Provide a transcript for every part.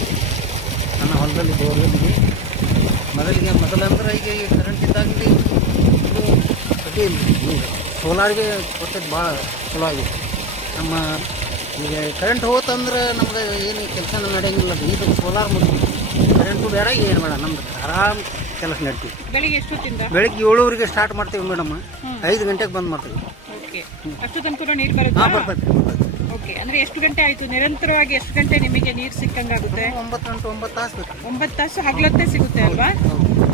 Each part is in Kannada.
ಐತಿ. ನನ್ನ ಹೊಲದಲ್ಲಿ ಬೋರ್ವೆಲ್ಗೆ ಮೊದಲಂದ್ರೆ ಈಗ ಈ ಕರೆಂಟ್ ಇದ್ದಾಗಲಿ ಇದು ಅಡ್ಡಿ ಇಲ್ಲ. ಸೋಲಾರ್ಗೆ ಕೊಟ್ಟದ್ದು ಭಾಳ ಚಲೋ ಆಗಿದೆ. ನಮ್ಮ ಈಗ ಕರೆಂಟ್ ಹೋತಂದ್ರೆ ನಮ್ಗೆ ಏನು ಕೆಲಸ ನಡೆಯಂಗಿಲ್ಲ. ಇದು ಸೋಲಾರ್ ಮುಗಿದು ಕರೆಂಟು ಬೇಡ ಏನು ಬೇಡ, ನಮ್ದು ಆರಾಮ್ ಕೆಲಸ ನಡ್ತೀವಿ. ಬೆಳಿಗ್ಗೆ 7 ಸ್ಟಾರ್ಟ್ ಮಾಡ್ತೀವಿ ಮೇಡಮ್, 5 ಗಂಟೆಗೆ ಬಂದ್ ಮಾಡ್ತೀವಿ. ಅಷ್ಟು ತನಕ ನೀರು ಬರುತ್ತೆ. ಓಕೆ, ಅಂದ್ರೆ ಎಷ್ಟು ಗಂಟೆ ಆಯ್ತು ನಿರಂತರವಾಗಿ? ಎಷ್ಟು ಗಂಟೆ ನಿಮಗೆ ನೀರು ಸಿಕ್ಕಂಗಾಗುತ್ತೆ? 9 ತಾಸು ಬೇಕು. 9 ತಾಸು ಹಗಲೊತ್ತೇ ಸಿಗುತ್ತೆ ಅಲ್ವಾ?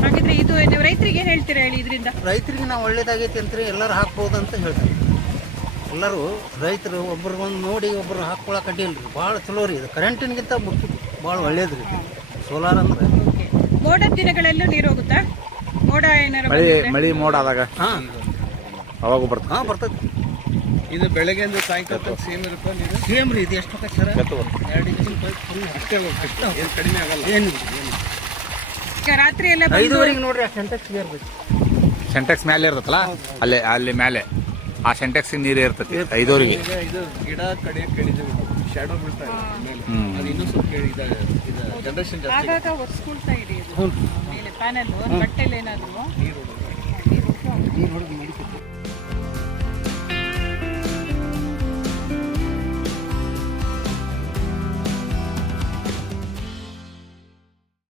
ಹಾಗಿದ್ರೆ ಇದು ನೀವು ರೈತರಿಗೆ ಏನ್ ಹೇಳ್ತೀರಾ ಹೇಳಿ? ಇದರಿಂದ ರೈತರಿಗೆ ನಾವು ಒಳ್ಳೇದಾಗೈತಿ ಅಂತೀರಿ, ಎಲ್ಲರೂ ಹಾಕ್ಬೋದು ಅಂತ ಹೇಳ್ತಾರೆ. ಎಲ್ಲರೂ ರೈತರು ಒಬ್ರಿಗೊಂದು ನೋಡಿ ಒಬ್ರು ಹಾಕ್ಕೊಳಕ್ಕೆ ಅಡ್ಡಿಲ್ಲ ರೀ. ಭಾಳ ಚಲೋ ರೀ ಇದು. ಕರೆಂಟಿನಗಿಂತ ಮುಖ್ಯ ಭಾಳ ಒಳ್ಳೇದು ರೀ ಸೋಲಾರ್ ಅಂದ್ರೆ. ಮೋಡದ ದಿನಗಳಲ್ಲೂ ನೀರು ಹೋಗುತ್ತಾ? ಮೋಡ ಏನಾರು ಮಳಿ ಮೋಡ ಆದಾಗ ಅವಾಗ ಬರ್ತದೆ. ಬರ್ತದೆ. ಇದು ಬೆಳಗ್ಗೆ ಸಾಯಂಕಾಲ ಸೇಮ್ ಇರುತ್ತೆ ನೀರು? ಸೇಮ್ ರೀ. ಇದು ಎಷ್ಟು ಸರ್? 2 ಇಂಚಿನ ಪೈಪ್ ಏನು ಕಡಿಮೆ ಆಗಲ್ಲ. ಏನು ಈಗ ರಾತ್ರಿ ಎಲ್ಲ 5:30 ನೋಡ್ರಿ, ಆ ಸೆಂಟೆಕ್ಸ್ ಏರ್ಬೇಕು. ಸೆಂಟೆಕ್ಸ್ ಮೇಲೆ ಇರ್ತೈತಲ್ಲ, ಅಲ್ಲಿ ಮೇಲೆ ಆ ಸೆಂಟೆಕ್ಸ್ ನೀರು ಇರ್ತೈತಿ 5:30ಗೆ. ಈಗ ಇದು ಗಿಡ ಕಡಿಯಕ್ಕೆ ಕೇಳಿದ್ದೀವಿ, ಶಾಡೋ ಬೀಳ್ತಾ ಇದೆ ಮೇಲೆ. ಅದು ಇನ್ನೂ ಸ್ವಲ್ಪ ಜನರೇಷನ್ ಜಾಸ್ತಿ ಆಗಾಗ ಒರೆಸ್ಕೊಳ್ತಾ ಇದೆ ಇದು ಮೇಲೆ ಪ್ಯಾನಲ್ ಬಟ್ಟೆಲಿ ಏನಾದ್ರು ನೀರು ಹೊಡೆದು ಮಾಡಿಕೊಟ್ಟು